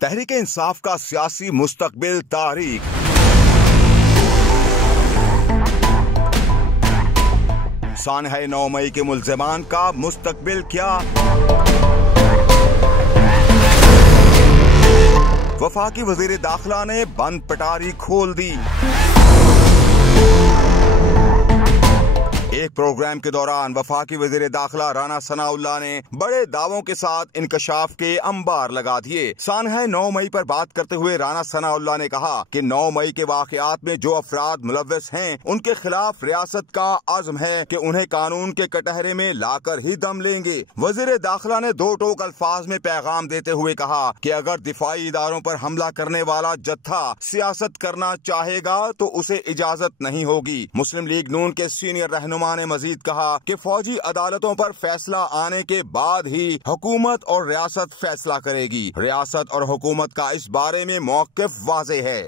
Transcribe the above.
तहरीक-ए-इंसाफ का सियासी मुस्तकबिल तारीख। सानह 9 मई के मुल्ज़िमान का मुस्तकबिल क्या? वफाकी वज़ीर दाखिला ने बंद पटारी खोल दी। एक प्रोग्राम के दौरान वफाकी वज़ीर दाखिला राना सनाउल्लाह ने बड़े दावों के साथ इंकशाफ के अंबार लगा दिए। सानह 9 मई पर बात करते हुए राना सनाउल्लाह ने कहा कि 9 मई के वाक़यात में जो अफराद मुलव्वस हैं, उनके खिलाफ रियासत का आज़म है कि उन्हें कानून के कटहरे में लाकर ही दम लेंगे। वज़ीर दाखिला ने दो टोक अल्फाज में पैगाम देते हुए कहा कि अगर दिफाई इदारों पर हमला करने वाला जत्था सियासत करना चाहेगा तो उसे इजाजत नहीं होगी। मुस्लिम लीग नून के सीनियर रहनुमा ने मजीद कहा कि फौजी अदालतों पर फैसला आने के बाद ही हुकूमत और रियासत फैसला करेगी। रियासत और हुकूमत का इस बारे में मौक़िफ़ वाज़ेह है।